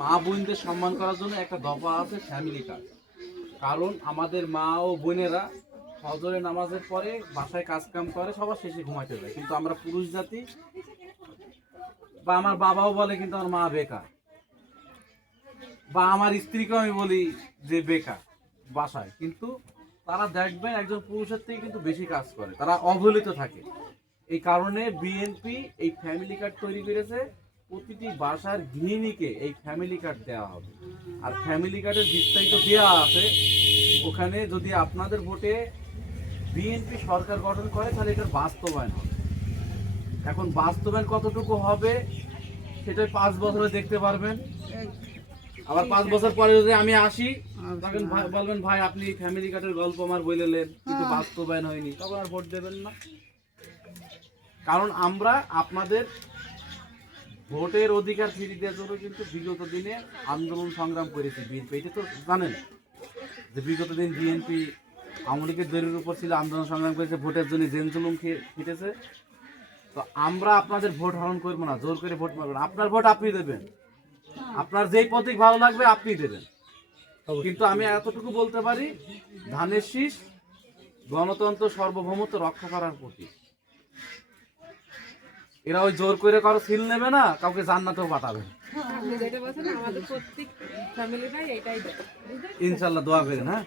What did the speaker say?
মা বোনদের সম্মান করার জন্য একটা দফা আছে ফ্যামিলি কার্ড। কারণ আমাদের মা ও বোনেরা ফজরের নামাজের পরে বাসায় কাজ কাম করে, সবার শেষে ঘুমাইতে যায়, কিন্তু আমরা পুরুষ জাতি বা আমার বাবাও বলে কিন্তু আমার মা বেকার, বা আমার স্ত্রীকেও আমি বলি যে বেকার বাসায়, কিন্তু তারা দেখবেন একজন পুরুষের থেকে কিন্তু বেশি কাজ করে, তারা অবহেলিত থাকে। এই কারণে বিএনপি এই ফ্যামিলি কার্ড তৈরি করেছে, প্রতিটি বাসার গৃহিণীকে এই ফ্যামিলি কার্ড দেওয়া হবে। আর ফ্যামিলি কার্ডের বিস্তারিত দেওয়া আছে ওখানে। যদি আপনাদের ভোটে বিএনপি সরকার গঠন করে তাহলে এটার বাস্তবায়ন হবে। এখন বাস্তবায়ন কতটুকু হবে সেটাই 5 বছরে দেখতে পারবেন। আবার 5 বছর পরে যদি আমি আসি তখন বলবেন ভাই আপনি ফ্যামিলি কার্ডের গল্প আমার বললেন কিন্তু বাস্তবায়ন হয়নি, তখন আর ভোট দেবেন না। কারণ আমরা আপনাদের ভোটের অধিকার ফিরিয়ে দেওয়ার জন্য কিন্তু বিগত দিনে আন্দোলন সংগ্রাম করেছি বিএনপি। এটা তো জানেন যে বিগত দিন বিএনপি আওয়ামী লীগের দলের উপর ছিল, আন্দোলন সংগ্রাম করেছে, ভোটের জন্য জেল জুলুম খেটেছে। তো আমরা আপনাদের ভোট হরণ করবো না, জোর করে ভোট মারবো না। আপনার ভোট আপনি দেবেন, আপনার যেই প্রতীক ভালো লাগবে আপনি দেবেন। কিন্তু আমি এতটুকু বলতে পারি, ধানের শীষ গণতন্ত্র সার্বভৌমত্ব রক্ষা করার প্রতীক। এরা ওই জোর করে কারো সিল নেবে না, কাউকে জান্নাতেও পাঠাবে। ইনশাল্লাহ দোয়া করেন। হ্যাঁ।